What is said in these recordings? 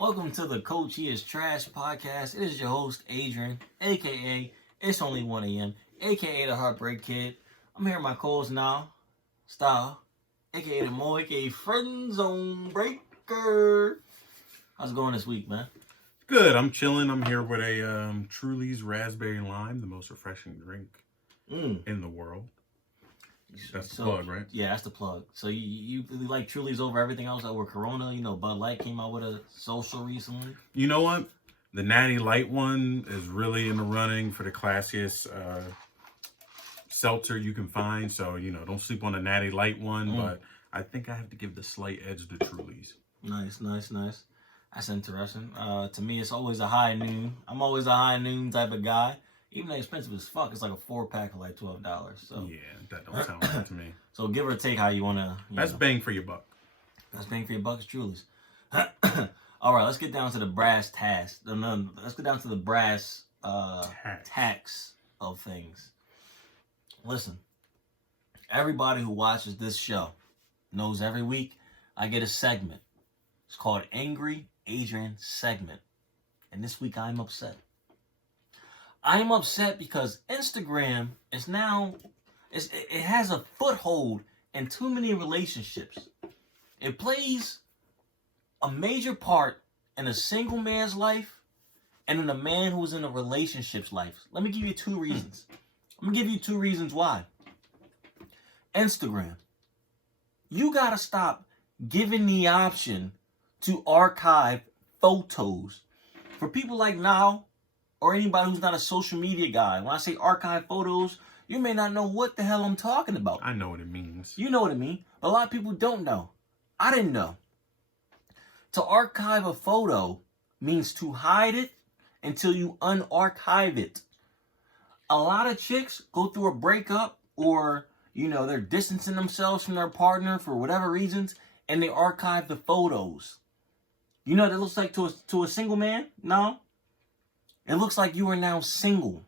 Welcome to the Coach He is Trash podcast. It is your host, Adrian, aka It's Only 1 a.m., aka the Heartbreak Kid. I'm here with my co-host now, Style, aka the Mo, aka Friend Zone Breaker. How's it going this week, man? Good. I'm chilling. I'm here with a Truly's Raspberry Lime, the most refreshing drink in the world. That's the plug, right? Yeah, that's the plug. So you like Truly's over everything else over Corona? You know, Bud Light came out with a social recently. You know what? The Natty Light one is really in the running for the classiest seltzer you can find. So, don't sleep on the Natty Light one, but I think I have to give the slight edge to Truly's. Nice. That's interesting. To me, it's always a high noon. I'm always a high noon type of guy. Even though expensive as fuck, it's like a 4-pack of like $12. So yeah, that don't sound right to me. So give or take how you wanna. That's bang for your buck. That's bang for your buck, Truly's. All right, let's get down to the brass tacks. No, let's get down to the brass tacks of things. Listen, everybody who watches this show knows every week I get a segment. It's called Angry Adrian Segment. And this week I'm upset. I'm upset because Instagram is now, it has a foothold in too many relationships. It plays a major part in a single man's life and in a man who's in a relationship's life. Let me give you two reasons. I'm going to give you two reasons why. Instagram. You got to stop giving the option to archive photos. For people like Nile, or anybody who's not a social media guy, when I say archive photos, you may not know what the hell I'm talking about. I know what it means. You know what it means, but a lot of people don't know. I didn't know. To archive a photo means to hide it until you unarchive it. A lot of chicks go through a breakup or, they're distancing themselves from their partner for whatever reasons, and they archive the photos. You know what it looks like to a single man? No? It looks like you are now single.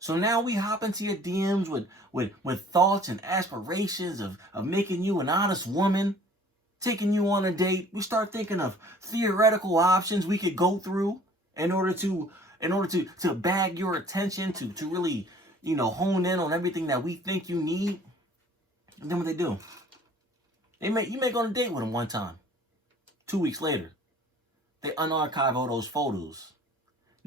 So now we hop into your DMs with thoughts and aspirations of making you an honest woman, taking you on a date. We start thinking of theoretical options we could go through in order to bag your attention, to really, hone in on everything that we think you need. And then what they do? You may go on a date with them one time. 2 weeks later, they unarchive all those photos.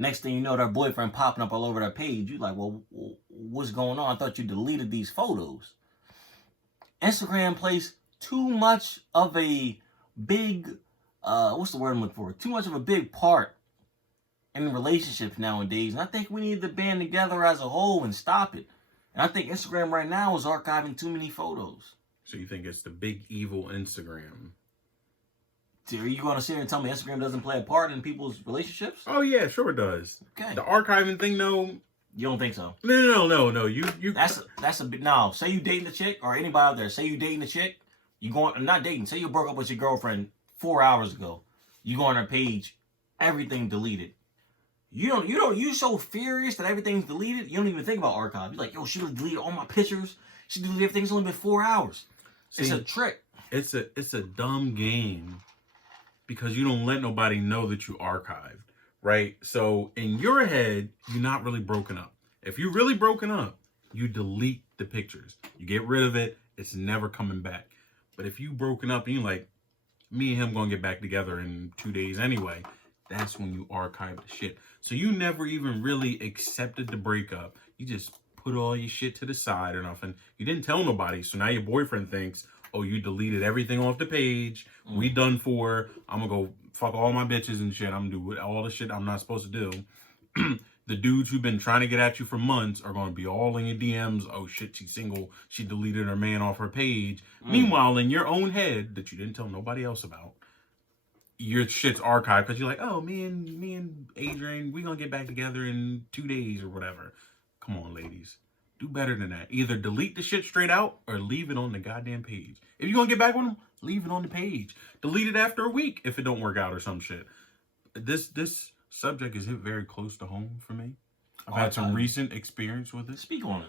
Next thing you know, their boyfriend popping up all over their page. You're like, well, what's going on? I thought you deleted these photos. Instagram plays too much of a big, what's the word I'm looking for? Too much of a big part in relationships nowadays. And I think we need to band together as a whole and stop it. And I think Instagram right now is archiving too many photos. So you think it's the big evil Instagram? Are you going to sit here and tell me Instagram doesn't play a part in people's relationships? Oh yeah, sure it does. Okay. The archiving thing, though. You don't think so? No. You. That's a big no. Say you dating a chick, or anybody out there. Say you dating a chick. You going not dating. Say you broke up with your girlfriend 4 hours ago. You go on her page, everything deleted. You so furious that everything's deleted. You don't even think about archive. You're like, yo, she deleted all my pictures. She deleted everything. It's only been 4 hours. See, it's a trick. It's a dumb game. Because you don't let nobody know that you archived, right? So in your head, you're not really broken up. If you're really broken up, you delete the pictures. You get rid of it. It's never coming back. But if you broken up and you're like, me and him gonna get back together in 2 days anyway, that's when you archive the shit. So you never even really accepted the breakup. You just put all your shit to the side or nothing. You didn't tell nobody. So now your boyfriend thinks, oh, you deleted everything off the page. We done for. I'm going to go fuck all my bitches and shit. I'm going to do all the shit I'm not supposed to do. The dudes who've been trying to get at you for months are going to be all in your DMs. Oh, shit, she's single. She deleted her man off her page. Meanwhile, in your own head that you didn't tell nobody else about, your shit's archived because you're like, oh, me and Adrian, we going to get back together in 2 days or whatever. Come on, ladies. Do better than that. Either delete the shit straight out or leave it on the goddamn page. If you're going to get back with them, leave it on the page. Delete it after a week if it don't work out or some shit. This subject is hit very close to home for me. I've had some recent experience with it. Speak on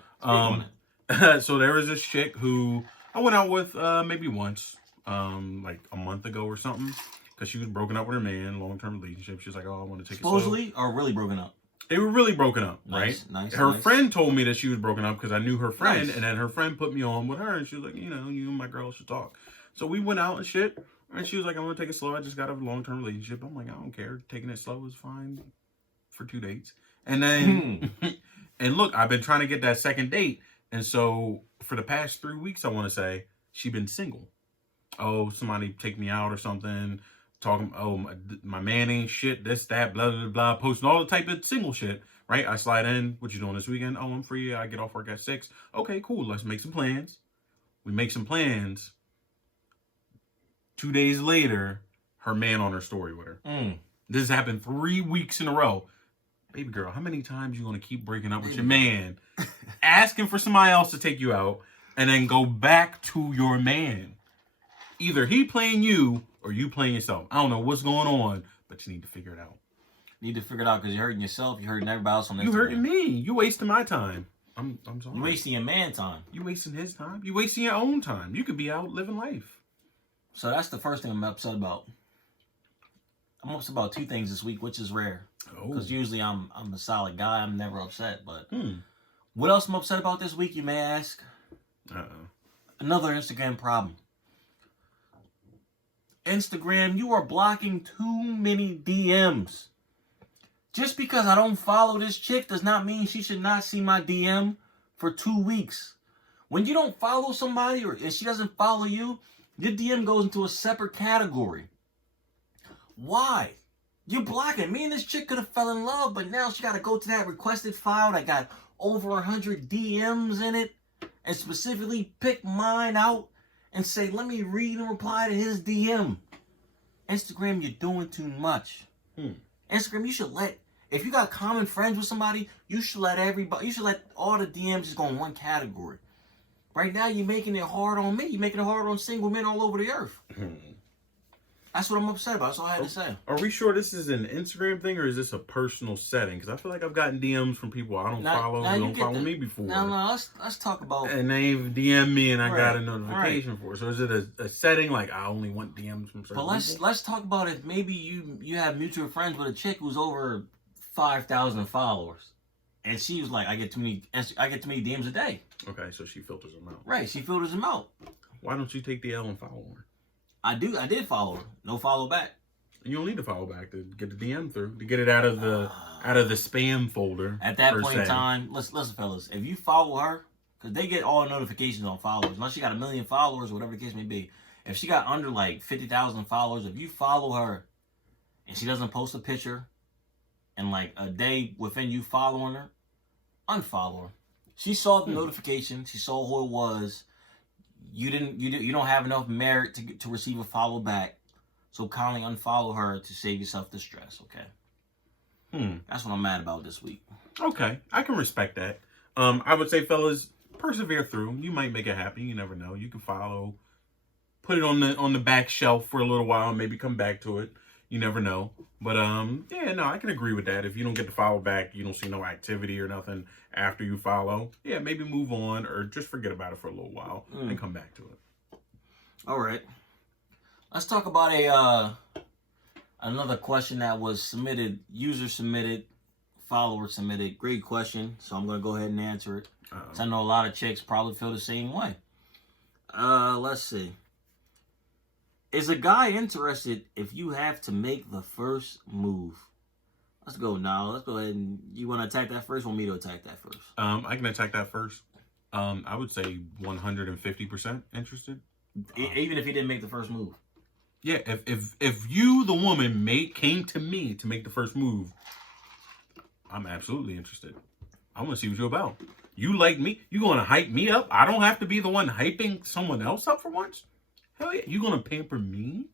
it. So there was this chick who I went out with maybe once, like a month ago or something. because she was broken up with her man, long-term relationship. She was like, "Oh, I want to take Supposedly, it slow." or really broken up? They were really broken up, Nice, right? nice. Her nice. friend told me that she was broken up because I knew her friend, Nice. and then her friend put me on with her, and she was like, "You know, you and my girl should talk." So we went out and shit, and she was like, "I want to take it slow. I just got a long-term relationship." I'm like, "I don't care. Taking it slow is fine for 2 dates." And then, and look, I've been trying to get that second date, and so for the past 3 weeks, I want to say, she's been single. Oh, somebody take me out or something. Talking, oh, my man ain't shit, this, that, blah, blah, blah, posting all the type of single shit, right? I slide in, what you doing this weekend? Oh, I'm free, I get off work at 6. Okay, cool, let's make some plans. We make some plans. 2 days later, her man on her story with her. This has happened 3 weeks in a row. Baby girl, how many times you gonna keep breaking up with your man, asking for somebody else to take you out, and then go back to your man? Either he playing you or you playing yourself. I don't know what's going on, but you need to figure it out. Need to figure it out because you're hurting yourself. You're hurting everybody else on Instagram. You hurting me. You wasting my time. I'm sorry. You wasting your man time. You wasting his time. You wasting your own time. You could be out living life. So that's the first thing I'm upset about. I'm upset about 2 things this week, which is rare. Because usually I'm a solid guy. I'm never upset. But what else I'm upset about this week, you may ask? Another Instagram problem. Instagram, you are blocking too many DMs. Just because I don't follow this chick does not mean she should not see my DM for 2 weeks. When you don't follow somebody and she doesn't follow you, your DM goes into a separate category. Why? You're blocking. Me and this chick could have fell in love, but now she got to go to that requested file that got over 100 DMs in it and specifically pick mine out and say, let me read and reply to his DM. Instagram, you're doing too much. Instagram, you should if you got common friends with somebody, you should let all the DMs just go in one category. Right now, you're making it hard on me. You're making it hard on single men all over the earth. That's what I'm upset about. That's all I had to say. Are we sure this is an Instagram thing or is this a personal setting? Because I feel like I've gotten DMs from people I don't follow who don't follow me before. No, let's talk about. And they've DM'd me and I got a notification for it. So is it a setting like I only want DMs from certain people? Let's talk about it. Maybe you have mutual friends with a chick who's over 5,000 followers, and she was like, I get too many DMs a day. Okay, so she filters them out. Right, she filters them out. Why don't you take the L and follow her? I did follow her. No follow back. You don't need to follow back to get the DM through, to get it out of the spam folder. At that point in time, listen, fellas, if you follow her, because they get all notifications on followers, unless she got 1 million followers or whatever the case may be. If she got under like 50,000 followers, if you follow her and she doesn't post a picture in like a day within you following her, unfollow her. She saw the notification. She saw who it was. You don't have enough merit to receive a follow back, so kindly unfollow her to save yourself the stress. Okay. That's what I'm mad about this week. Okay, I can respect that. I would say, fellas, persevere through. You might make it happen. You never know. You can follow, put it on the back shelf for a little while, maybe come back to it. You never know. But yeah, no, I can agree with that. If you don't get the follow back, you don't see no activity or nothing after you follow, yeah, maybe move on or just forget about it for a little while and come back to it. All right. Let's talk about another question that was submitted, user submitted, follower submitted. Great question. So I'm going to go ahead and answer it. So I know a lot of chicks probably feel the same way. Let's see. Is a guy interested if you have to make the first move? Let's go now. Let's go ahead and you want to attack that first? Want me to attack that first? I can attack that first. I would say 150% interested. Even if he didn't make the first move. Yeah, if you, the woman, came to me to make the first move, I'm absolutely interested. I want to see what you're about. You like me? You going to hype me up? I don't have to be the one hyping someone else up for once? Hell yeah. You going to pamper me?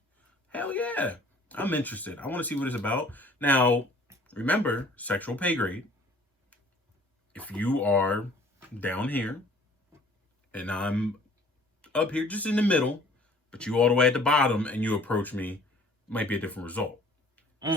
Hell yeah. I'm interested. I want to see what it's about. Now, remember, sexual pay grade. If you are down here and I'm up here just in the middle, but you all the way at the bottom and you approach me, might be a different result.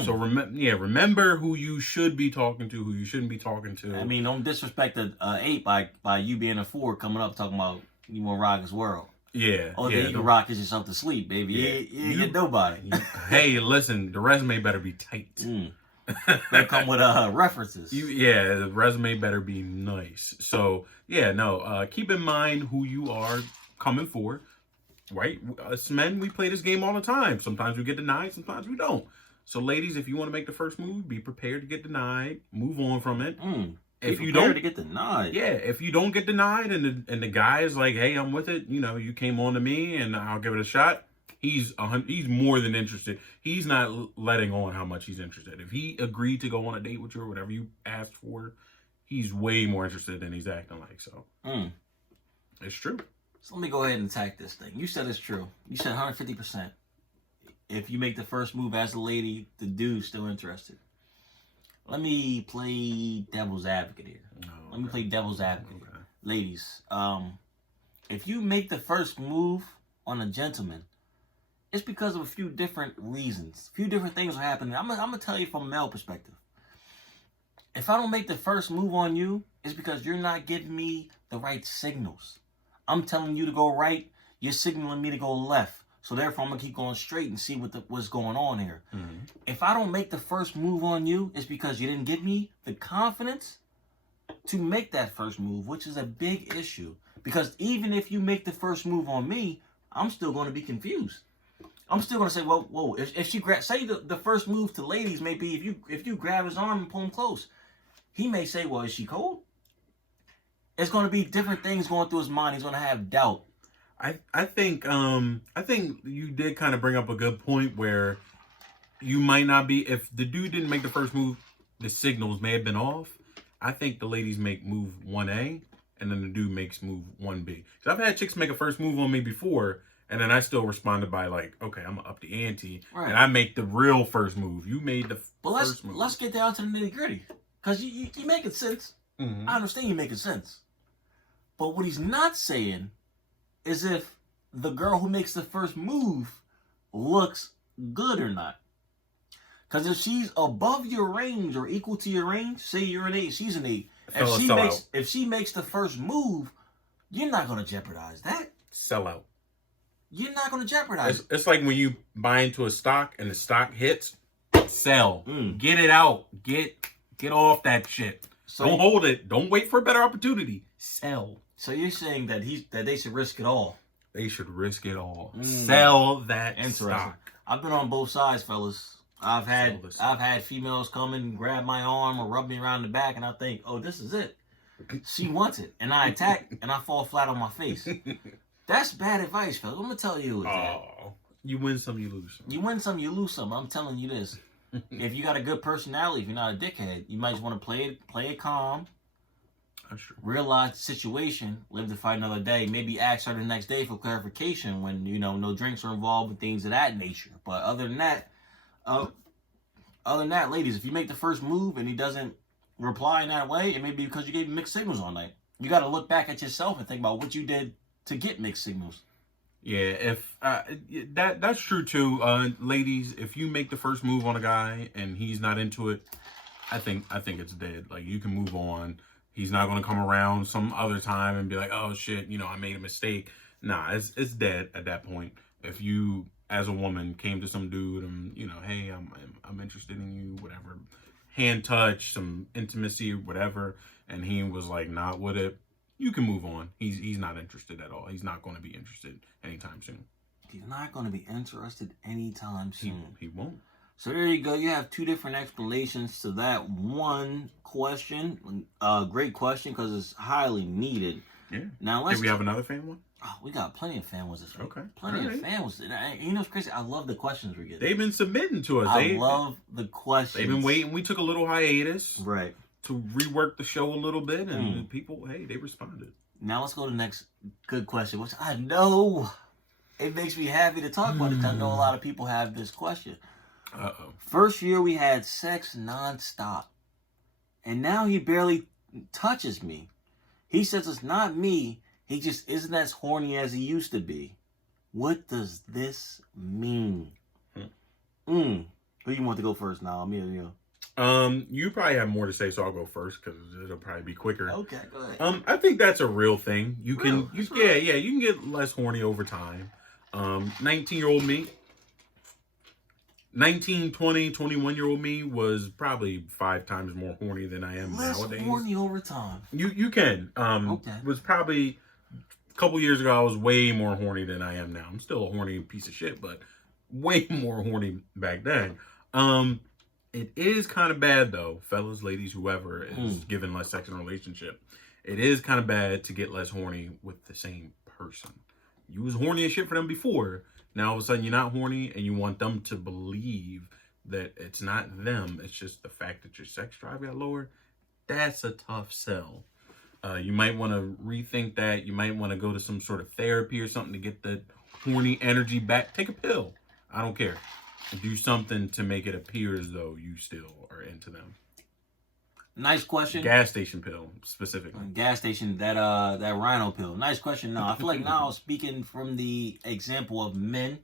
So remember who you should be talking to, who you shouldn't be talking to. I mean, don't disrespect the 8 by you being a 4 coming up talking about you want to rock his world. Yeah. Oh, yeah, then you can rock yourself to sleep, baby. You ain't get nobody. Hey, listen, the resume better be tight. Better come with references. The resume better be nice. So yeah, no. Keep in mind who you are coming for. Right? Us men, we play this game all the time. Sometimes we get denied, sometimes we don't. So, ladies, if you want to make the first move, be prepared to get denied. Move on from it. If you don't, to get denied. Yeah, if you don't get denied, and the guy is like, "Hey, I'm with it. You know, you came on to me, and I'll give it a shot." He's more than interested. He's not letting on how much he's interested. If he agreed to go on a date with you or whatever you asked for, he's way more interested than he's acting like. So, it's true. So let me go ahead and attack this thing. You said it's true. You said 150%. If you make the first move as a lady, the dude's still interested. Let me play devil's advocate here. Let me play devil's advocate. Okay. Ladies, if you make the first move on a gentleman, it's because of a few different reasons. A few different things are happening. I'm going to tell you from a male perspective. If I don't make the first move on you, it's because you're not giving me the right signals. I'm telling you to go right, you're signaling me to go left. So therefore, I'm going to keep going straight and see what's going on here. If I don't make the first move on you, it's because you didn't give me the confidence to make that first move, which is a big issue. Because even if you make the first move on me, I'm still going to be confused. I'm still going to say, well, whoa, if she say the first move to ladies may be if you grab his arm and pull him close, he may say, well, is she cold? It's going to be different things going through his mind. He's going to have doubt. I think you did kind of bring up a good point where you might not be, if the dude didn't make the first move, the signals may have been off. I think the ladies make move 1A and then the dude makes move 1B. So I've had chicks make a first move on me before, and then I still responded by like, okay, I'm gonna up the ante, and I make the real first move. You made the first move. Let's get down to the nitty gritty, because you making sense. I understand you making sense. But what he's not saying is if the girl who makes the first move looks good or not. Because if she's above your range or equal to your range, say you're an 8, she's an 8. If she makes the first move, you're not going to jeopardize that. Sell out. You're not going to jeopardize it. It's like when you buy into a stock and the stock hits, sell. Get it out. Get off that shit. So don't hold it. Don't wait for a better opportunity. Sell. So you're saying that they should risk it all. They should risk it all. Sell that stock. I've been on both sides, fellas. I've had females come and grab my arm or rub me around the back, and I think, oh, this is it. She wants it, and I attack, and I fall flat on my face. That's bad advice, fellas. I'm gonna tell you that. You win some, you lose some. You win some, you lose some. I'm telling you this. If you got a good personality, if you're not a dickhead, you might just want to play it calm. Realize the situation, live to fight another day. Maybe ask her the next day for clarification when no drinks are involved and things of that nature. But other than that, ladies, if you make the first move and he doesn't reply in that way, it may be because you gave him mixed signals all night. You got to look back at yourself and think about what you did to get mixed signals. Yeah, if that's true too, ladies. If you make the first move on a guy and he's not into it, I think it's dead. Like, you can move on. He's not going to come around some other time and be like, oh shit, I made a mistake. Nah, it's dead at that point. If you, as a woman, came to some dude and, hey, I'm interested in you, whatever, hand touch, some intimacy, whatever, and he was like not with it, you can move on. He's not interested at all. He's not going to be interested anytime soon. He's not going to be interested anytime soon. He won't. So there you go. You have two different explanations to that one question. Great question, because it's highly needed. Yeah. Now Did we have another fan one? Oh, we got plenty of fan ones this week. Okay. Plenty of fan ones. You know what's crazy? I love the questions we get. They've been submitting to us. I love the questions. They've been waiting. We took a little hiatus. Right. To rework the show a little bit, and people, hey, they responded. Now let's go to the next good question, which I know it makes me happy to talk about it, because I know a lot of people have this question. First year we had sex nonstop, and now he barely touches me. He says it's not me. He just isn't as horny as he used to be. What does this mean? Who you want to go first now? Me or you? You probably have more to say, so I'll go first because it'll probably be quicker. Okay, go ahead. I think that's a real thing. You Real, can, it's yeah, real. yeah, you can get less horny over time. 19-year-old me, 19, 20, 21-year-old me was probably 5 times more horny than I am Less nowadays. horny over time. You can. Okay. Was probably a couple years ago. I was way more horny than I am now. I'm still a horny piece of shit, but way more horny back then. It is kind of bad though, fellas, ladies, whoever is given less sex in a relationship. It is kind of bad to get less horny with the same person. You was horny as shit for them before. Now all of a sudden you're not horny, and you want them to believe that it's not them. It's just the fact that your sex drive got lower. That's a tough sell. You might want to rethink that. You might want to go to some sort of therapy or something to get the horny energy back. Take a pill. I don't care. Do something to make it appear as though you still are into them. Nice question. Gas station pill, specifically. Gas station, that rhino pill. Nice question. No, I feel like now speaking from the example of men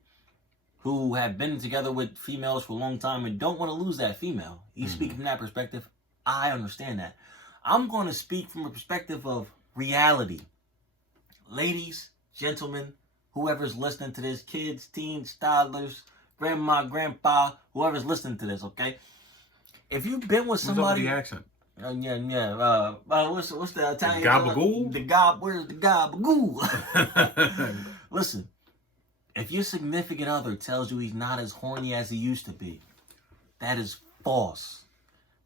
who have been together with females for a long time and don't want to lose that female. You speak from that perspective. I understand that. I'm going to speak from a perspective of reality. Ladies, gentlemen, whoever's listening to this, kids, teens, toddlers, grandma, grandpa, whoever's listening to this, okay? If you've been with somebody, What's up with the accent? What's the Italian? Gabagool? Where's the gabagool? Listen, if your significant other tells you he's not as horny as he used to be, that is false.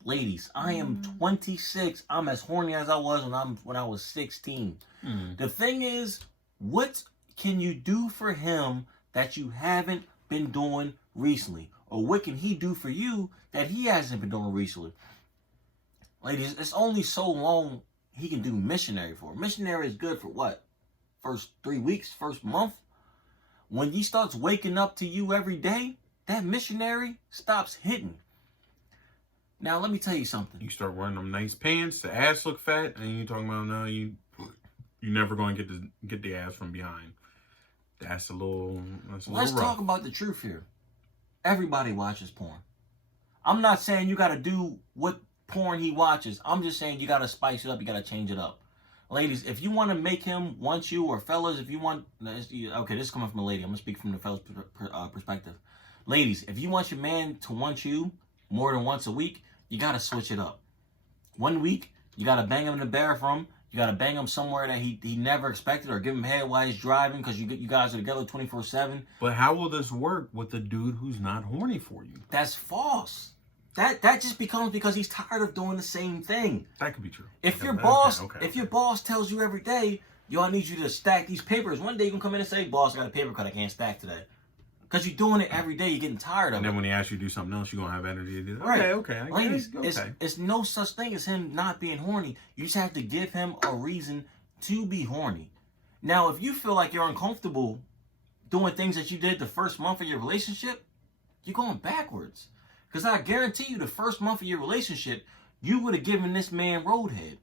Ladies, I am 26. I'm as horny as I was when I was 16. The thing is, what can you do for him that you haven't been doing recently? Or what can he do for you that he hasn't been doing recently? Ladies, it's only so long he can do missionary for. Missionary is good for what? First 3 weeks, first month? When he starts waking up to you every day, that missionary stops hitting. Now, let me tell you something. You start wearing them nice pants, the ass look fat, and you talking about, no, you're never going to get the ass from behind. That's a little Let's rough. talk about the truth here. Everybody watches porn. I'm not saying you got to do what porn he watches. I'm just saying you got to spice it up. You got to change it up. Ladies, if you want to make him want you, or fellas, if you want... Okay, this is coming from a lady. I'm going to speak from the fella's perspective. Ladies, if you want your man to want you more than once a week, you got to switch it up. 1 week, you got to bang him in the bathroom. You got to bang him somewhere that he never expected, or give him head while he's driving because you guys are together 24/7. But how will this work with a dude who's not horny for you? That's false. That just becomes because he's tired of doing the same thing. That could be true. If your boss tells you every day, yo, I need you to stack these papers. One day you can come in and say, boss, I got a paper cut I can't stack today. Because you're doing it every day, you're getting tired of it. And then when he asks you to do something else, you're going to have energy to do that. Right. Okay. Ladies, it's no such thing as him not being horny. You just have to give him a reason to be horny. Now, if you feel like you're uncomfortable doing things that you did the first month of your relationship, you're going backwards. Because I guarantee you, the first month of your relationship, you would have given this man roadhead.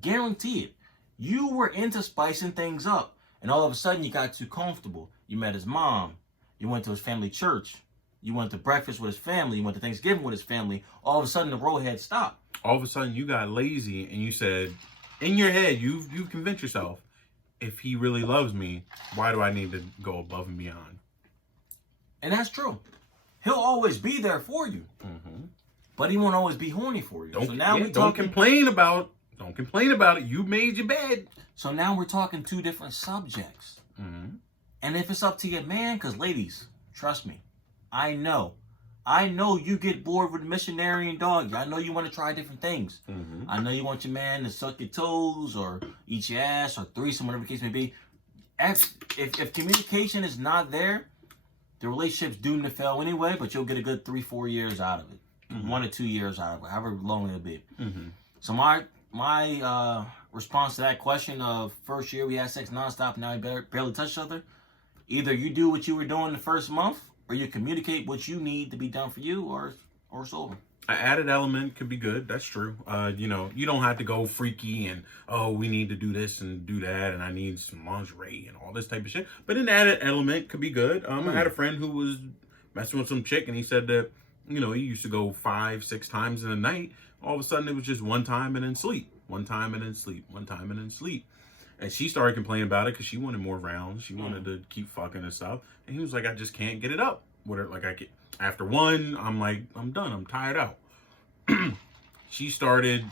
Guarantee it. You were into spicing things up. And all of a sudden, you got too comfortable. You met his mom. You went to his family church. You went to breakfast with his family. You went to Thanksgiving with his family. All of a sudden, the roadhead stopped. All of a sudden, you got lazy and you said, in your head, you've convinced yourself, if he really loves me, why do I need to go above and beyond? And that's true. He'll always be there for you. But he won't always be horny for you. Don't complain about it. You made your bed. So now we're talking two different subjects. And if it's up to your man, because ladies, trust me, I know you get bored with missionary and dog. I know you want to try different things. I know you want your man to suck your toes or eat your ass or threesome, whatever the case may be. If communication is not there, the relationship's doomed to fail anyway, but you'll get a good 3-4 years out of it. 1 or 2 years out of it, however long it'll be. So my response to that question of first year we had sex nonstop, now we barely touch each other. Either you do what you were doing the first month, or you communicate what you need to be done for you, or it's over. An added element could be good. That's true. You don't have to go freaky and, oh, we need to do this and do that, and I need some lingerie and all this type of shit. But an added element could be good. I had a friend who was messing with some chick, and he said that You know, he used to go 5, 6 times in a night. All of a sudden, it was just one time and then sleep. One time and then sleep. One time and then sleep. And she started complaining about it because she wanted more rounds. She wanted to keep fucking and stuff. And he was like, I just can't get it up. Like, after one, I'm like, I'm done. I'm tired out. She started,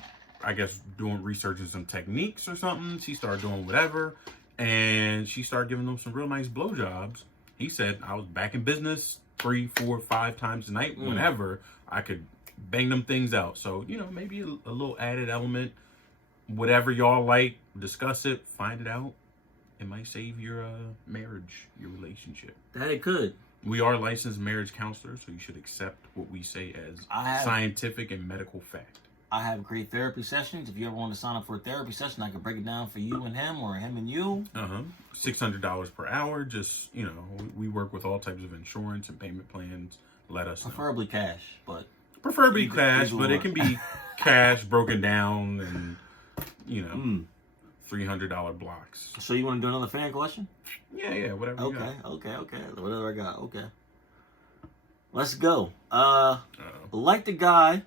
I guess, doing researching some techniques or something. She started doing whatever. And she started giving them some real nice blowjobs. He said, I was back in business 3, 4, 5 times a night. Whenever I could bang them things out. So, you know, maybe a little added element. Whatever y'all like, discuss it, find it out. It might save your marriage, your relationship. That it could. We are licensed marriage counselors, so you should accept what we say as scientific and medical fact. I have great therapy sessions. If you ever want to sign up for a therapy session, I can break it down for you and him, or him and you. $600 per hour. Just, you know, we work with all types of insurance and payment plans. Let us know. Preferably cash, but... Preferably cash, but it can be cash broken down and, you know, $300 blocks. So you want to do another fan question? Yeah, whatever you got. Okay. Whatever I got, okay. Let's go. Like the guy,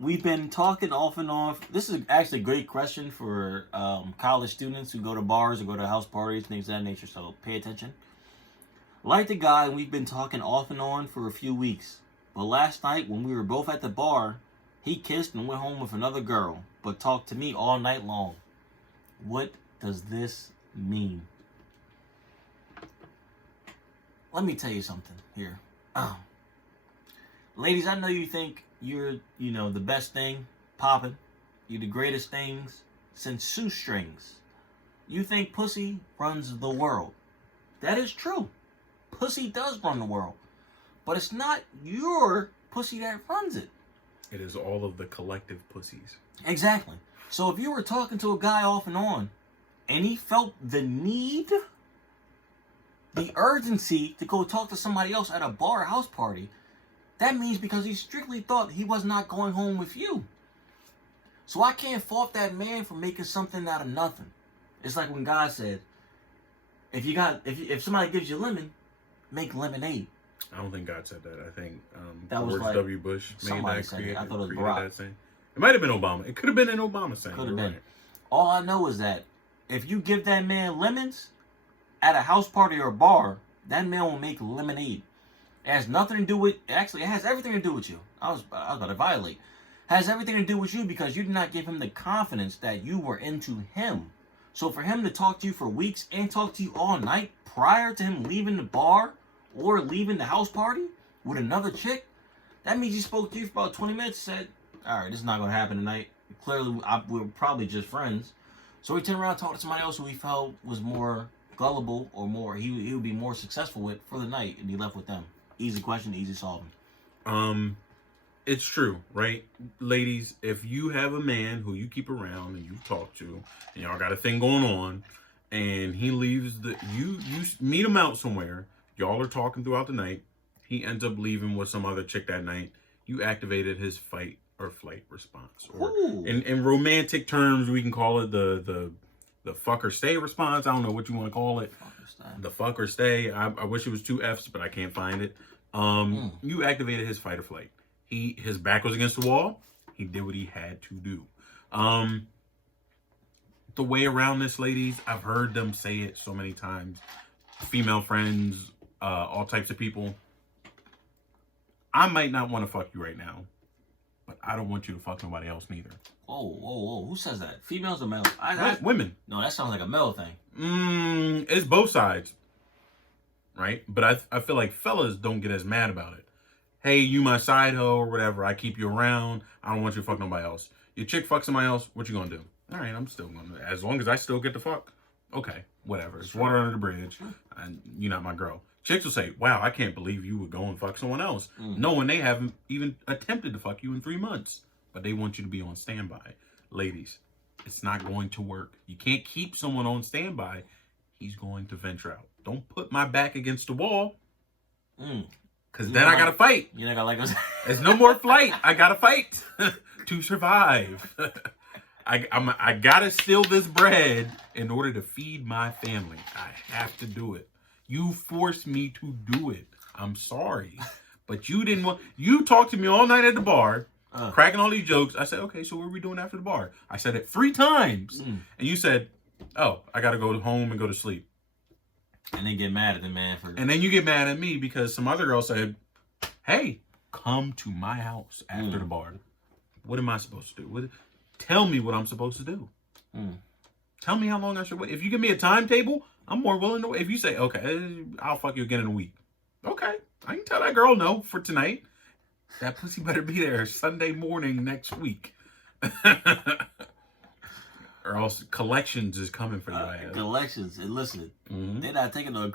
we've been talking off and on. This is actually a great question for college students who go to bars or go to house parties, things of that nature, so pay attention. Like the guy, we've been talking off and on for a few weeks. But last night, when we were both at the bar, he kissed and went home with another girl, but talked to me all night long. What does this mean? Let me tell you something here. Ladies, I know you think you're, you know, the best thing popping. You're the greatest things since shoestrings. You think pussy runs the world. That is true. Pussy does run the world. But it's not your pussy that runs it. It is all of the collective pussies. Exactly. So if you were talking to a guy off and on, and he felt the need, the urgency to go talk to somebody else at a bar or house party, that means because he strictly thought he was not going home with you. So I can't fault that man for making something out of nothing. It's like when God said, if somebody gives you lemon, make lemonade. I don't think God said that. I think that was George like W. Bush made that created. I thought it was created Barack. that saying. It might have been Obama. It could have been an Obama saying. Could have been. Right. All I know is that if you give that man lemons at a house party or a bar, that man will make lemonade. It has nothing to do with... Actually, it has everything to do with you. I was about to violate. It has everything to do with you because you did not give him the confidence that you were into him. So for him to talk to you for weeks and talk to you all night prior to him leaving the bar or leaving the house party with another chick, that means he spoke to you for about 20 minutes and said, all right, this is not going to happen tonight. Clearly, we're probably just friends. So he turned around and talked to somebody else who he felt was more gullible or more, he would be more successful with for the night, and he left with them. Easy question, easy solving. It's true, right? Ladies, if you have a man who you keep around and you talk to, and y'all got a thing going on, and he leaves you meet him out somewhere, y'all are talking throughout the night, he ends up leaving with some other chick that night, you activated his fight or flight response. Or in romantic terms, we can call it the fuck or stay response. I don't know what you want to call it. The fuck or stay. I wish it was 2 F's, but I can't find it. You activated his fight or flight. His back was against the wall. He did what he had to do. The way around this, ladies, I've heard them say it so many times. Female friends, all types of people. I might not want to fuck you right now, but I don't want you to fuck nobody else neither. Whoa. Who says that? Females or males? Women. No, that sounds like a male thing. It's both sides, right? But I feel like fellas don't get as mad about it. Hey, you my side hoe or whatever. I keep you around. I don't want you to fuck nobody else. Your chick fuck somebody else. What you gonna do? All right, I'm still gonna. As long as I still get the fuck. Okay, whatever. It's water under the bridge. And you're not my girl. Chicks will say, wow, I can't believe you would go and fuck someone else. Knowing they haven't even attempted to fuck you in 3 months. But they want you to be on standby. Ladies, it's not going to work. You can't keep someone on standby. He's going to venture out. Don't put my back against the wall. Because then I got to fight. You're not going to like us. There's no more flight. I got to fight to survive. I got to steal this bread in order to feed my family. I have to do it. You forced me to do it. I'm sorry. But you didn't want. You talked to me all night at the bar, Uh. cracking all these jokes. I said, okay, so what are we doing after the bar? I said it 3 times, and you said, oh, I got to go home and go to sleep. And then get mad at the man for. And then you get mad at me because some other girl said, hey, come to my house after the bar. What am I supposed to do? Tell me what I'm supposed to do. Tell me how long I should wait. If you give me a timetable, I'm more willing to wait. If you say, okay, I'll fuck you again in a week. Okay, I can tell that girl no for tonight. That pussy better be there Sunday morning next week. Or else collections is coming for you. Collections, and listen, they're not taking no,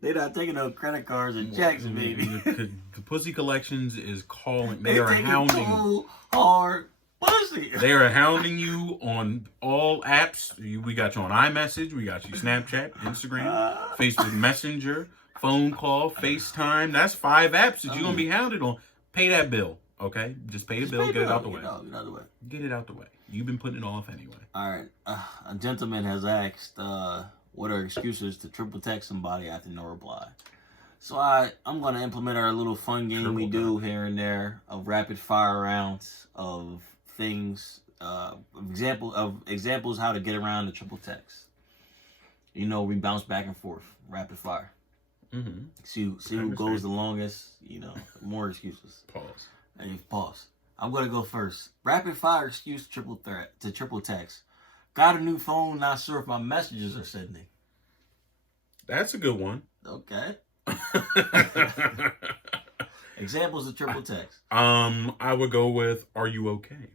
they're not taking no credit cards and checks, baby. The pussy collections is calling. They They're are taking hounding. cold, hard pussy. They are hounding you on all apps. We got you on iMessage. We got you Snapchat, Instagram, Facebook Messenger, phone call, FaceTime. That's 5 apps that you're gonna be hounded on. Pay that bill, okay? Just pay the bill. Get it out the way. Get it out the way. You've been putting it off anyway. All right. A gentleman has asked, what are excuses to triple text somebody after no reply? So I'm going to implement our little fun game we do here and there of rapid fire rounds of things, examples how to get around the triple text. You know, we bounce back and forth, rapid fire. See who goes the longest. You know, more excuses. Pause. Hey, pause. I'm gonna go first. Rapid fire excuse triple text. Got a new phone, not sure if my messages are sending. That's a good one. Okay. Examples of triple text. I would go with, are you okay?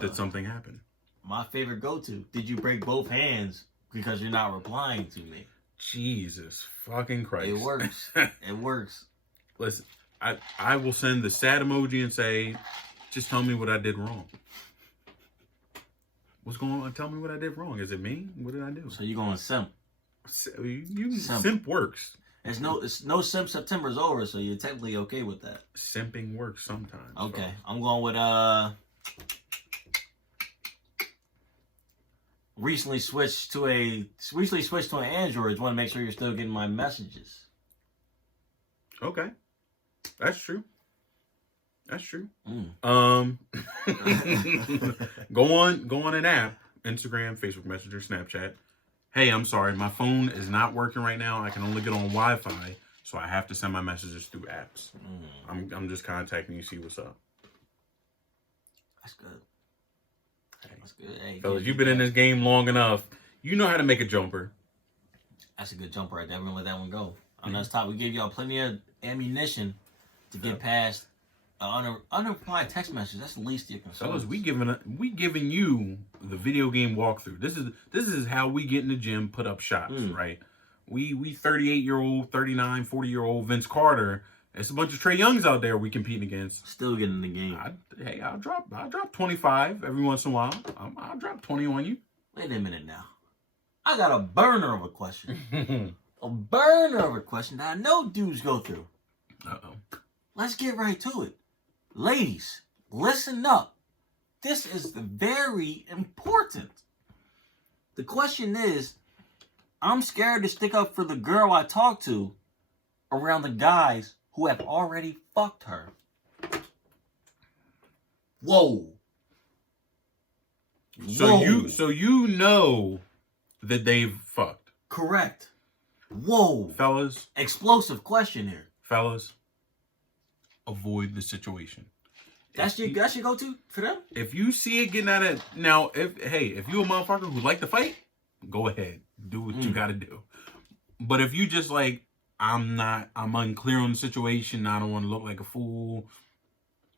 Did something happen? My favorite go-to. Did you break both hands because you're not replying to me? Jesus fucking Christ. It works. It works. Listen, I will send the sad emoji and say, just tell me what I did wrong. What's going on? Tell me what I did wrong. Is it me? What did I do? So you're going simp. Simp works. It's no simp. September's over, so you're technically okay with that. Simping works sometimes. Okay, folks. I'm going with recently switched to an Android. Just want to make sure you're still getting my messages. Okay, that's true. That's true. Go on an app, Instagram, Facebook Messenger, Snapchat. Hey, I'm sorry, my phone is not working right now. I can only get on Wi-Fi, so I have to send my messages through apps. I'm just contacting you, see what's up. That's good. That's good. Hey, Fellas, you've been in this game long enough. You know how to make a jumper. That's a good jumper right there. We're gonna let that one go. On that top, we gave y'all plenty of ammunition to get past unreplied text message. That's the least you can say. Fellas, we giving you the video game walkthrough. This is how we get in the gym, put up shots, right? We 38-year-old, 39, 40-year-old Vince Carter. There's a bunch of Trae Youngs out there we competing against. Still getting in the game. I'll drop 25 every once in a while. I'll drop 20 on you. Wait a minute now. I got a burner of a question. A burner of a question that I know dudes go through. Let's get right to it. Ladies, listen up. This is very important. The question is, I'm scared to stick up for the girl I talk to around the guys who have already fucked her. Whoa. So you know that they've fucked. Correct. Whoa. Fellas. Explosive question here. Fellas, avoid the situation. That's your go-to for them? If you see it getting out of... Now, if you a motherfucker who like to fight, go ahead. Do what you gotta do. But if you just like, I'm unclear on the situation, I don't want to look like a fool,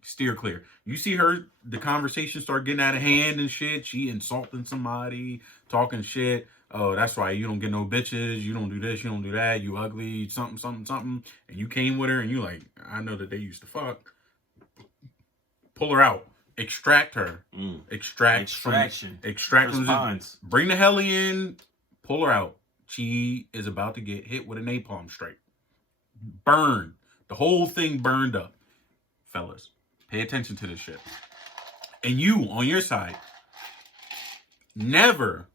steer clear. You see the conversation start getting out of hand and shit, she insulting somebody, talking shit. Oh, that's right, you don't get no bitches, you don't do this, you don't do that, you ugly, something. And you came with her and you like, I know that they used to fuck. Pull her out. Extract her. Extraction. Extract from bring the heli in. Pull her out. She is about to get hit with a napalm strike. Burn. The whole thing burned up. Fellas, pay attention to this shit. And you, on your side, never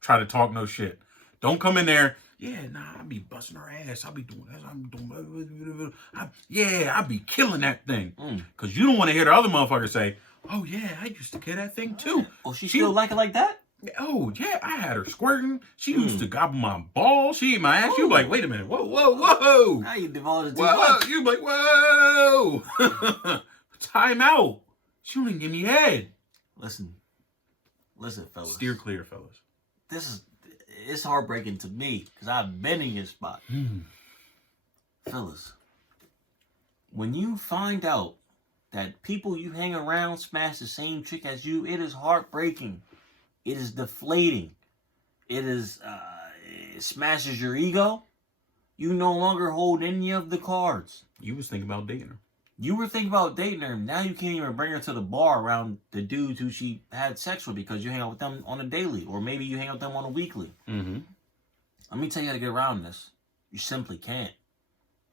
try to talk no shit. Don't come in there. Yeah, nah, I be busting her ass. I be doing this. I'm doing. I be killing that thing. Cause you don't want to hear the other motherfucker say, "Oh yeah, I used to kill that thing too." Oh, she still like it like that? Oh yeah, I had her squirting. She used to gobble my balls. She ate my ass. You like, wait a minute, whoa. Now you divulged too Whoa, much. you like, whoa. Time out. She don't even give me head. Listen, fellas. Steer clear, fellas. It's heartbreaking to me because I've been in your spot. Fellas, when you find out that people you hang around smash the same chick as you, it is heartbreaking. It is deflating. It smashes your ego. You no longer hold any of the cards. You was thinking about dating her. You were thinking about dating her. Now you can't even bring her to the bar around the dudes who she had sex with because you hang out with them on a daily. Or maybe you hang out with them on a weekly. Mm-hmm. Let me tell you how to get around this. You simply can't.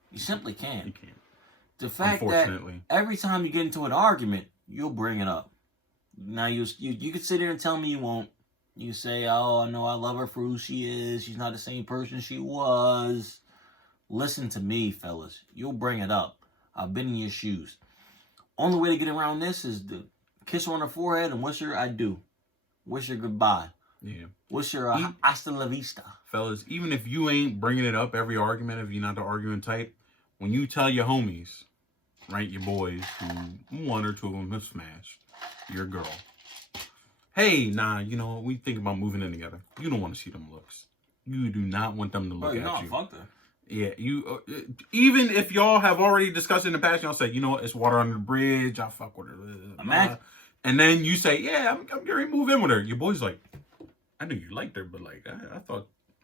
You simply can't. You can't. The fact that every time you get into an argument, you'll bring it up. Now you can sit here and tell me you won't. You say, "Oh, I know I love her for who she is. She's not the same person she was." Listen to me, fellas. You'll bring it up. I've been in your shoes. Only way to get around this is to kiss her on her forehead and wish her I do. Wish her goodbye. Yeah. Wish her hasta la vista. Fellas, even if you ain't bringing it up every argument, if you're not the arguing type, when you tell your homies, right, your boys, who one or two of them have smashed your girl, hey, nah, you know, we think about moving in together. You don't want to see them looks. You do not want them to look at you. Fuck her. Yeah, you even if y'all have already discussed in the past, y'all say, you know what, it's water under the bridge. I fuck with her. Imagine. And then you say, yeah, I'm going to move in with her. Your boy's like, I knew you liked her, but like,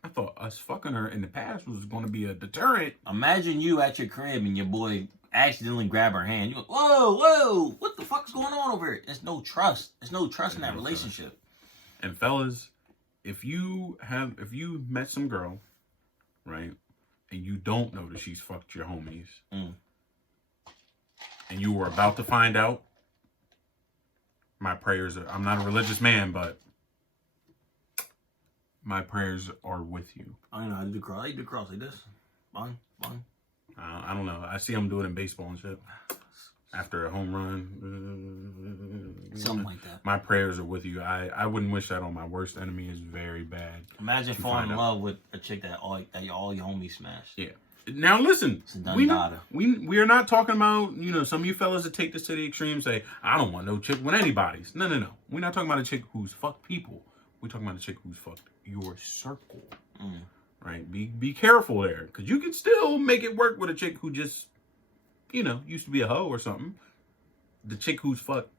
I thought us fucking her in the past was going to be a deterrent. Imagine you at your crib and your boy accidentally grab her hand. You go, whoa, what the fuck is going on over here? There's no trust. There's no trust in that relationship. And fellas, if you met some girl, right, and you don't know that she's fucked your homies, and you were about to find out, my prayers are, I'm not a religious man, but my prayers are with you. I don't know how to do cross. I do cross like this. Bang. I don't know. I see them do it in baseball and shit. After a home run. Something like that. My prayers are with you. I wouldn't wish that on my worst enemy. Is very bad. Imagine falling in love with a chick that all your homies smashed. Yeah. Now listen, we are not talking about, you know, some of you fellas that take this to the extreme say, I don't want no chick with anybody's. No. We're not talking about a chick who's fucked people. We're talking about a chick who's fucked your circle. Right? Be careful there. Because you can still make it work with a chick who just, you know, used to be a hoe or something. The chick who's fucked,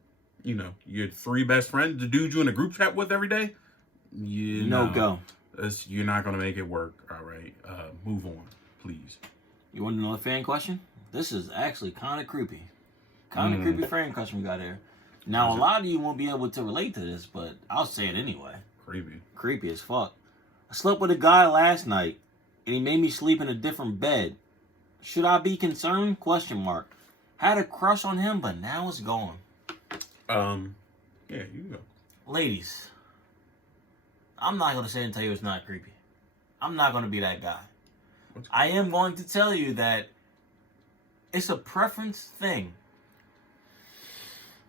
you know, your three best friends, the dude you in a group chat with every day. Go. You're not going to make it work. All right. Move on, please. You want another fan question? This is actually kind of creepy. Creepy fan question we got here. Now, a lot of you won't be able to relate to this, but I'll say it anyway. Creepy as fuck. I slept with a guy last night, and he made me sleep in a different bed. Should I be concerned? ? Had a crush on him, but now it's gone. Yeah, you go. Ladies, I'm not going to say and tell you it's not creepy. I'm not going to be that guy. I am going to tell you that it's a preference thing.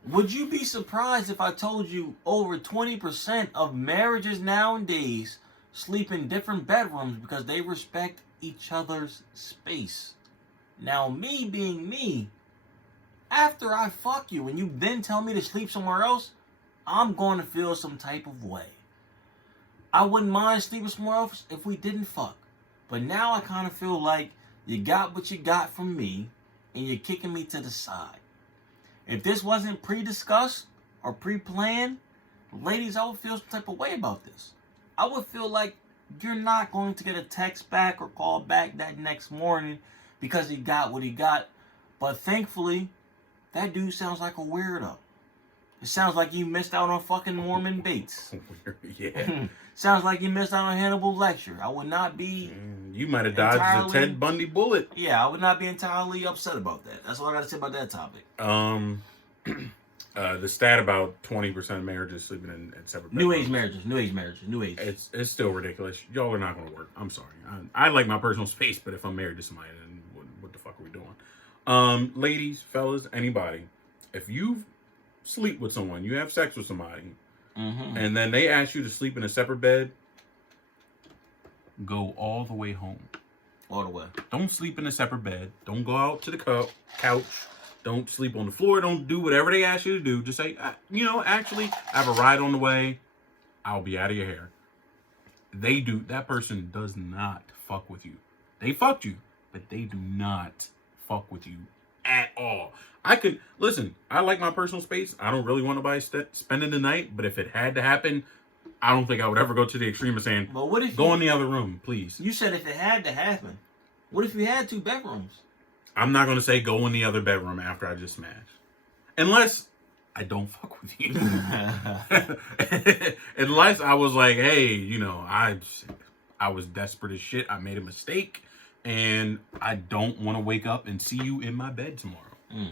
Would you be surprised if I told you over 20% of marriages nowadays sleep in different bedrooms because they respect each other's space? Now, me being me, after I fuck you and you then tell me to sleep somewhere else, I'm going to feel some type of way. I wouldn't mind sleeping somewhere else if we didn't fuck. But now I kind of feel like you got what you got from me and you're kicking me to the side. If this wasn't pre-discussed or pre-planned, ladies, I would feel some type of way about this. I would feel like you're not going to get a text back or call back that next morning because he got what he got. But thankfully, that dude sounds like a weirdo. It sounds like you missed out on fucking Norman Bates. Yeah. Sounds like you missed out on Hannibal Lecter. I would not be... You might have dodged a Ted Bundy bullet. Yeah, I would not be entirely upset about that. That's all I got to say about that topic. The stat about 20% of marriages sleeping in separate New bedrooms. age marriages. It's still ridiculous. Y'all are not going to work. I'm sorry. I like my personal space, but if I'm married to somebody, then what the fuck are we doing? Ladies, fellas, anybody, if you sleep with someone, you have sex with somebody, and then they ask you to sleep in a separate bed, go all the way home. All the way. Don't sleep in a separate bed. Don't go out to the couch. Don't sleep on the floor. Don't do whatever they ask you to do. Just say, actually, I have a ride on the way. I'll be out of your hair. That person does not fuck with you. They fucked you, but they do not fuck with you at all. Listen, I like my personal space. I don't really want nobody spending the night, but if it had to happen, I don't think I would ever go to the extreme of saying, but what if go in the other room, please. You said if it had to happen. What if you had 2 bedrooms? I'm not going to say go in the other bedroom after I just smashed. Unless I don't fuck with you. Unless I was like, hey, I was desperate as shit. I made a mistake. And I don't want to wake up and see you in my bed tomorrow.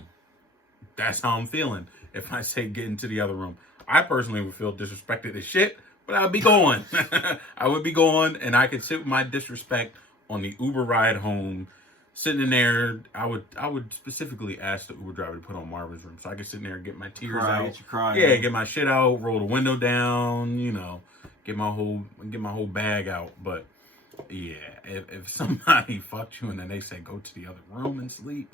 That's how I'm feeling. If I say get into the other room. I personally would feel disrespected as shit. But I'd be going. I would be going. And I could sit with my disrespect on the Uber ride home. Sitting in there, I would specifically ask the Uber driver to put on Marvin's room so I could sit in there and get my tears out. Get my shit out, roll the window down, get my whole bag out. But yeah, if somebody fucked you and then they say go to the other room and sleep,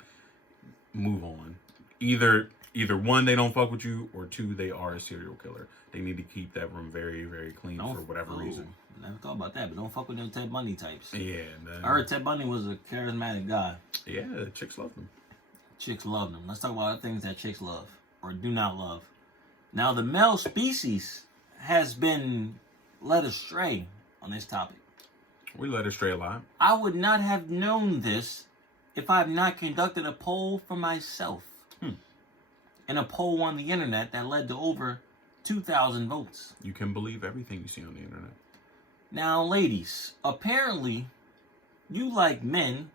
move on. Either one, they don't fuck with you, or 2, they are a serial killer. They need to keep that room very, very clean for whatever reason. Never thought about that, but don't fuck with them Ted Bundy types. Yeah. I heard Ted Bundy was a charismatic guy. Yeah, chicks love him. Chicks love him. Let's talk about the things that chicks love or do not love. Now, the male species has been led astray on this topic. We led astray a lot. I would not have known this if I have not conducted a poll for myself. And a poll on the internet that led to over 2,000 votes. You can believe everything you see on the internet. Now, ladies, apparently you like men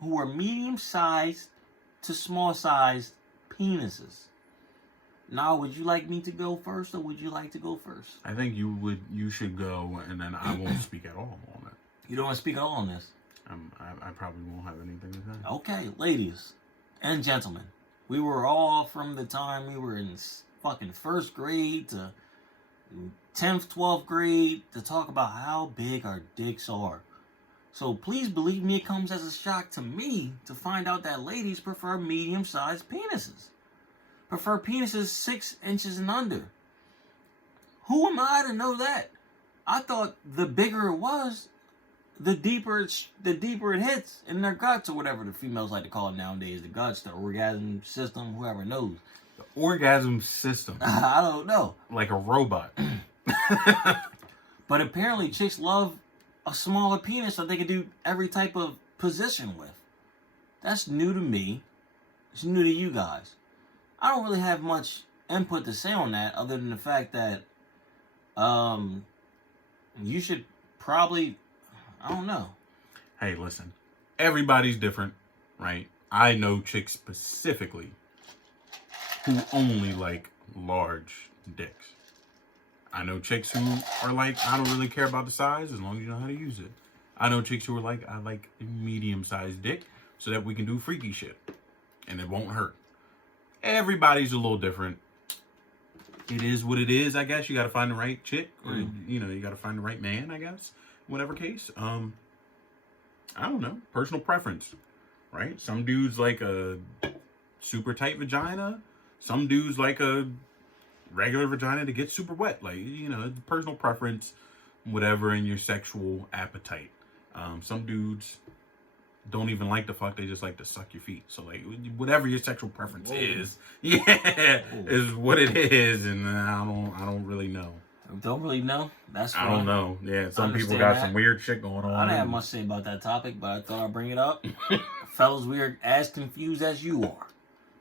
who are medium-sized to small-sized penises. Now, would you like me to go first, or would you like to go first? I think you should go, and then I won't speak at all on it. You don't want to speak at all on this? I probably won't have anything to say. Okay, ladies and gentlemen, we were all from the time we were in fucking 1st grade to 10th, 12th grade to talk about how big our dicks are. So please believe me, it comes as a shock to me to find out that ladies prefer medium-sized penises. Prefer penises 6 inches and under. Who am I to know that? I thought the bigger it was, the deeper it hits in their guts, or whatever the females like to call it nowadays. The guts, the orgasm system, whoever knows. The orgasm system. I don't know. Like a robot. But apparently chicks love a smaller penis so they can do every type of position with. That's new to me. It's new to you guys. I don't really have much input to say on that other than the fact that you should probably, I don't know. Hey, listen. Everybody's different, right? I know chicks specifically who only like large dicks. I know chicks who are like, I don't really care about the size as long as you know how to use it. I know chicks who are like, I like a medium-sized dick so that we can do freaky shit and it won't hurt. Everybody's a little different. It is what it is, I guess. You got to find the right chick, or you got to find the right man, I guess. Whatever case. I don't know. Personal preference, right? Some dudes like a super tight vagina. Some dudes like a regular vagina to get super wet. Like, it's personal preference, whatever, in your sexual appetite. Some dudes don't even like to fuck, they just like to suck your feet. So, like, whatever your sexual preference is, is what it is, and I don't really know. Don't really know? That's fine. I don't know. Yeah, some people got some weird shit going on. I didn't have much to say about that topic, but I thought I'd bring it up. Fellas, we are as confused as you are.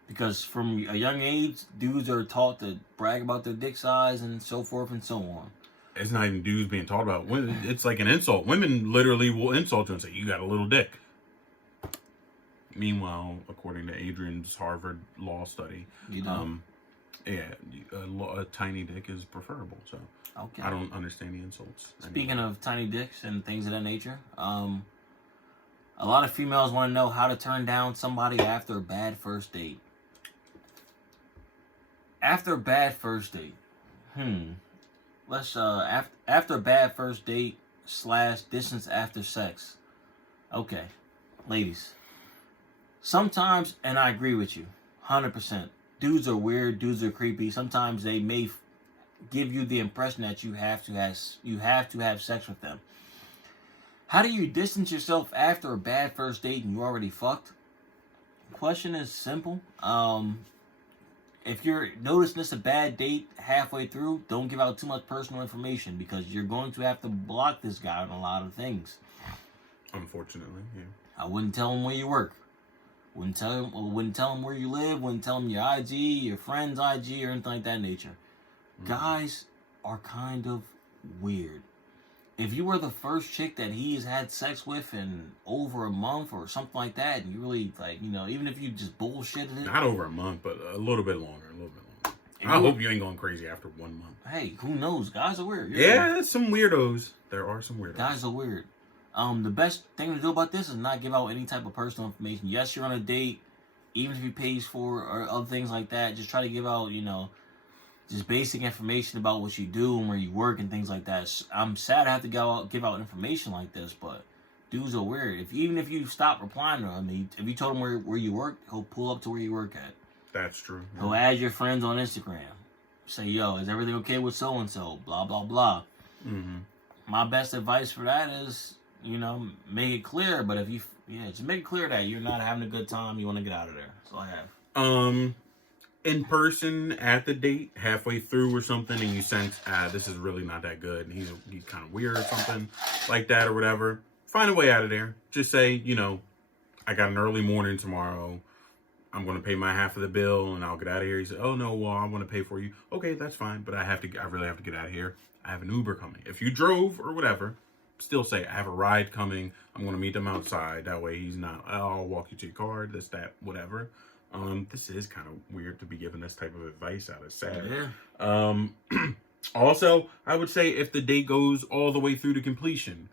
Because from a young age, dudes are taught to brag about their dick size and so forth and so on. It's not even dudes being taught about. It's like an insult. Women literally will insult you and say, you got a little dick. Meanwhile, according to Adrian's Harvard law study, Yeah, a tiny dick is preferable. So Okay. I don't understand the insults. Speaking of tiny dicks and things of that nature, a lot of females want to know how to turn down somebody after a bad first date. After a bad first date, let's after a bad first date / distance after sex. Okay, ladies. Sometimes, and I agree with you, 100%. Dudes are weird. Dudes are creepy. Sometimes they may give you the impression that you have to have sex with them. How do you distance yourself after a bad first date and you already fucked? The question is simple. If you're noticing this a bad date halfway through, don't give out too much personal information because you're going to have to block this guy on a lot of things. Unfortunately, yeah. I wouldn't tell him where you work. Wouldn't tell him where you live. Wouldn't tell him your IG, your friend's IG, or anything like that nature. Guys are kind of weird. If you were the first chick that he's had sex with in over a month or something like that, and you really, even if you just bullshitted it. Not over a month, but a little bit longer. I hope you ain't going crazy after 1 month. Hey, who knows? Guys are weird. Yeah, some weirdos. There are some weirdos. Guys are weird. The best thing to do about this is not give out any type of personal information. Yes, you're on a date, even if he pays for or other things like that. Just try to give out, just basic information about what you do and where you work and things like that. I'm sad I have to give out information like this, but dudes are weird. Even if you stop replying to him, if you told him where you work, he'll pull up to where you work at. That's true. Yeah. He'll add your friends on Instagram. Say, yo, is everything okay with so-and-so? Blah, blah, blah. Mm-hmm. My best advice for that is, make it clear. But just make it clear that you're not having a good time. You want to get out of there. That's all I have. In person at the date, halfway through or something, and you sense, this is really not that good, and he's kind of weird or something like that or whatever, find a way out of there. Just say, I got an early morning tomorrow. I'm going to pay my half of the bill, and I'll get out of here. He said, oh, no, well, I want to pay for you. Okay, that's fine, but I really have to get out of here. I have an Uber coming. If you drove or whatever, still say, I have a ride coming. I'm going to meet them outside. That way he's not, I'll walk you to your car, this, that, whatever. This is kind of weird to be giving this type of advice out of sad. Yeah. Also, I would say if the date goes all the way through to completion,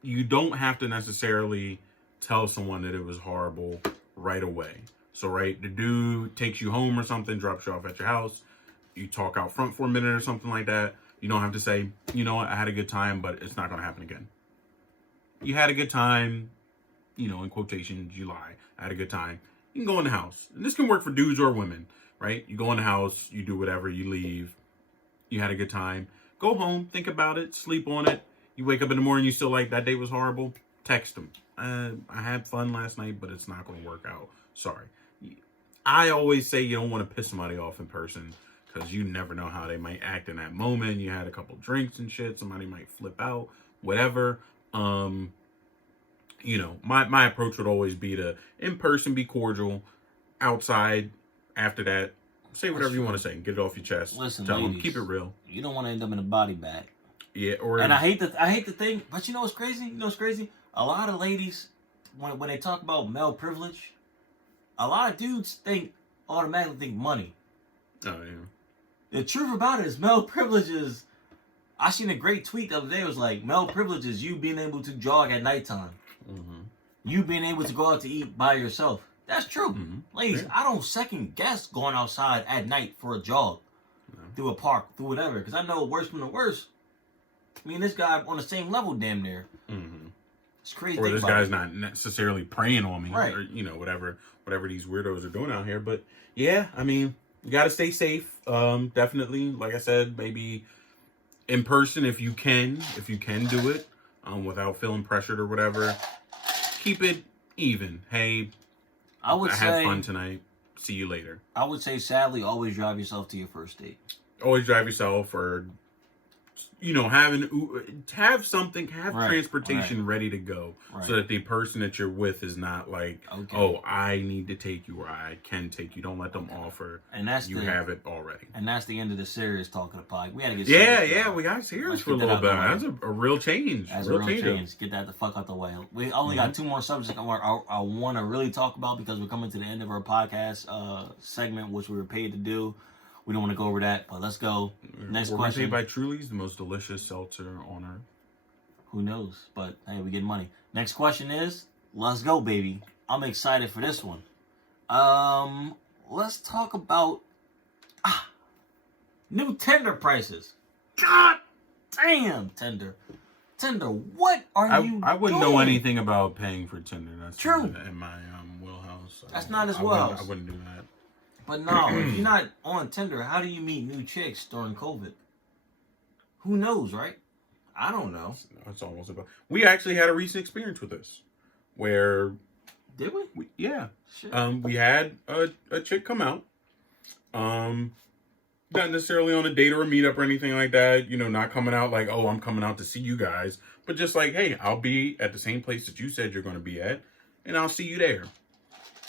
you don't have to necessarily tell someone that it was horrible right away. So, right, the dude takes you home or something, drops you off at your house. You talk out front for a minute or something like that. You don't have to say, you know what, I had a good time, but it's not going to happen again. You had a good time, in quotations, you lie. I had a good time. You can go in the house. And this can work for dudes or women, right? You go in the house, you do whatever, you leave. You had a good time. Go home, think about it, sleep on it. You wake up in the morning, you still like, that day was horrible. Text them. I had fun last night, but it's not going to work out. Sorry. I always say you don't want to piss somebody off in person because you never know how they might act in that moment. You had a couple drinks and shit. Somebody might flip out, whatever. My approach would always be to, in person, be cordial. Outside, after that, say whatever you want to say and get it off your chest. Listen, tell ladies, them, keep it real. You don't want to end up in a body bag. Yeah, or and I hate the thing, but you know what's crazy? A lot of ladies, when they talk about male privilege, a lot of dudes automatically think money. Oh yeah. The truth about it is male privilege is. I seen a great tweet the other day. It was like, male privilege is you being able to jog at nighttime. Mm-hmm. You being able to go out to eat by yourself. That's true. Mm-hmm. Ladies, Yeah. I don't second guess going outside at night for a jog. No. Through a park, through whatever. Because I know worse from the worst. This guy on the same level damn near. Mm-hmm. It's crazy. Or this guy's not necessarily preying on me. Right. Or, whatever these weirdos are doing out here. But yeah, you got to stay safe. Definitely. Like I said, maybe in person if you can do it without feeling pressured or whatever. Keep it even. Hey, I had fun tonight. See you later. I would say, sadly, always drive yourself to your first date. Always drive yourself, or have something, have Right, transportation ready to go, right. so that the person that you're with is not like, Okay. oh, I need to take you, or I can take you. Don't let them offer. And that's you have it already. And that's the end of the serious talk of the pod. We had to get We got serious Let's for a get that little out bit. the way. That's a real change. That's a real change. Get that the fuck out the way. We only got 2 more subjects I want to really talk about, because we're coming to the end of our podcast segment, which we were paid to do. We don't want to go over that, but let's go. Next question. Paid by Truly's, the most delicious seltzer on earth. Who knows? But hey, we get money. Next question is, let's go, baby. I'm excited for this one. Let's talk about new Tinder prices. God damn, Tinder. What are you I wouldn't doing? know anything about paying for Tinder. That's true. In my wheelhouse. So that's not his wheelhouse. I wouldn't do that. But no, if you're not on Tinder, how do you meet new chicks during COVID? Who knows, right? I don't know. It's almost about. We actually had a recent experience with this, where did we? Yeah. Shit. We had a chick come out. Not necessarily on a date or a meetup or anything like that. Not coming out like, oh, I'm coming out to see you guys, but just like, hey, I'll be at the same place that you said you're going to be at, and I'll see you there.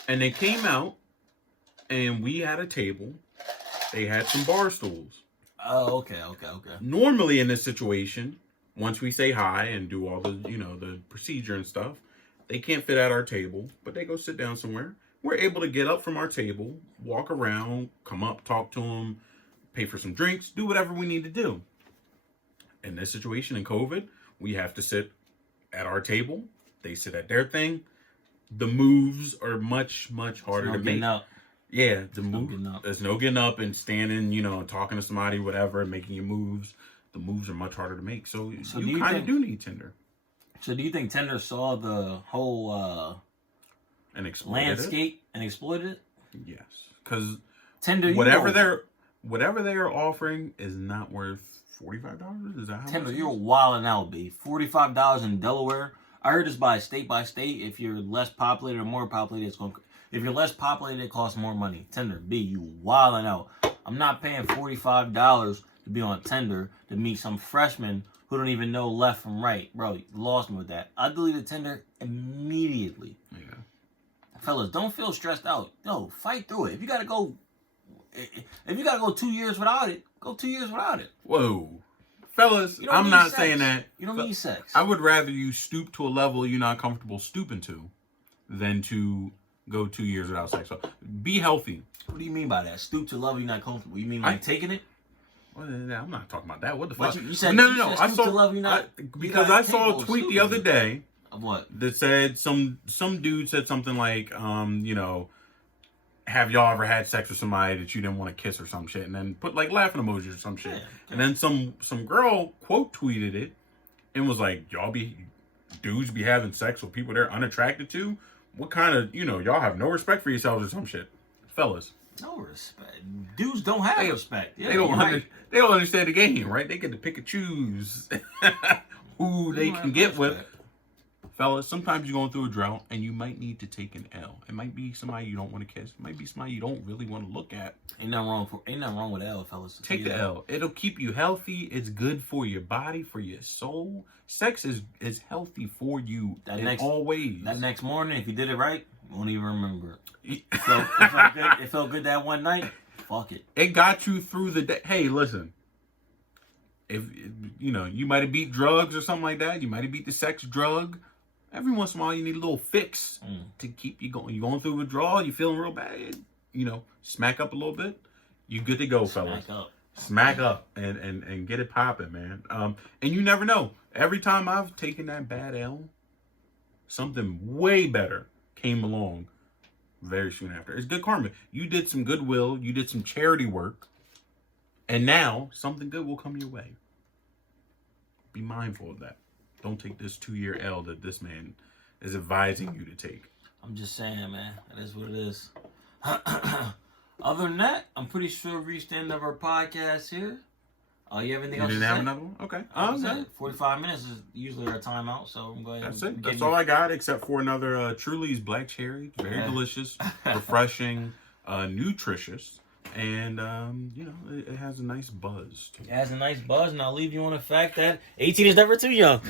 And they came out. And we had a table. They had some bar stools. Oh, okay. Normally in this situation, once we say hi and do all the, the procedure and stuff, they can't fit at our table, but they go sit down somewhere. We're able to get up from our table, walk around, come up, talk to them, pay for some drinks, do whatever we need to do. In this situation in COVID, we have to sit at our table. They sit at their thing. The moves are much, much harder to make. Yeah, there's no getting up and standing, talking to somebody, whatever, making your moves. The moves are much harder to make. So you kind of do need Tinder. So do you think Tinder saw the whole landscape and exploited it? Yes, because Tinder, whatever they are offering is not worth $45. Is that how Tinder? much You're wilding out, B. $45 in Delaware. I heard this by state. If you're less populated or more populated, it's going. If you're less populated, it costs more money. Tinder, B, you wilding out. I'm not paying $45 to be on Tinder to meet some freshman who don't even know left from right. Bro, you lost me with that. I deleted Tinder immediately. Yeah. Fellas, don't feel stressed out. No, fight through it. If you gotta go 2 years without it, go 2 years without it. Whoa. Fellas, I'm not saying that. You don't need sex. I would rather you stoop to a level you're not comfortable stooping to than to go 2 years without sex. So be healthy. What do you mean by that? Stoop to level you're not comfortable. You mean like taking it? Well, I'm not talking about that. What the fuck? You said no. I saw because I saw a tweet the other day of what that said some dude said something like, have y'all ever had sex with somebody that you didn't want to kiss or some shit, and then put like laughing emojis or some shit, and then some girl quote tweeted it and was like, dudes be having sex with people they're unattracted to. What kind of, y'all have no respect for yourselves or some shit. Fellas. No respect. Dudes don't have respect. Yeah, they don't understand the game, right? They get to pick and choose who they can get with. Fellas, sometimes you're going through a drought and you might need to take an L. It might be somebody you don't want to kiss. It might be somebody you don't really want to look at. Ain't nothing wrong with L, fellas. Take the L. It'll keep you healthy. It's good for your body, for your soul. Sex is healthy for you always. That next morning, if you did it right, you won't even remember it. It felt good that one night. Fuck it. It got you through the day. Hey, listen. If you might have beat drugs or something like that. You might have beat the sex drug. Every once in a while, you need a little fix to keep you going. You're going through withdrawal. You're feeling real bad. Smack up a little bit. You good to go, fellas. Smack up and get it popping, man. And you never know. Every time I've taken that bad L, something way better came along very soon after. It's good karma. You did some goodwill. You did some charity work. And now something good will come your way. Be mindful of that. Don't take this 2-year L that this man is advising you to take. I'm just saying, man. That is what it is. Other than that, I'm pretty sure we reached the end of our podcast here. You have anything else to say? Didn't have another one? Okay. 45 minutes is usually our timeout, so I'm going to... That's it. That's all I got, except for another Truly's Black Cherry. Very delicious, refreshing, nutritious. And it has a nice buzz to It has a nice buzz, and I'll leave you on the fact that 18 is never too young.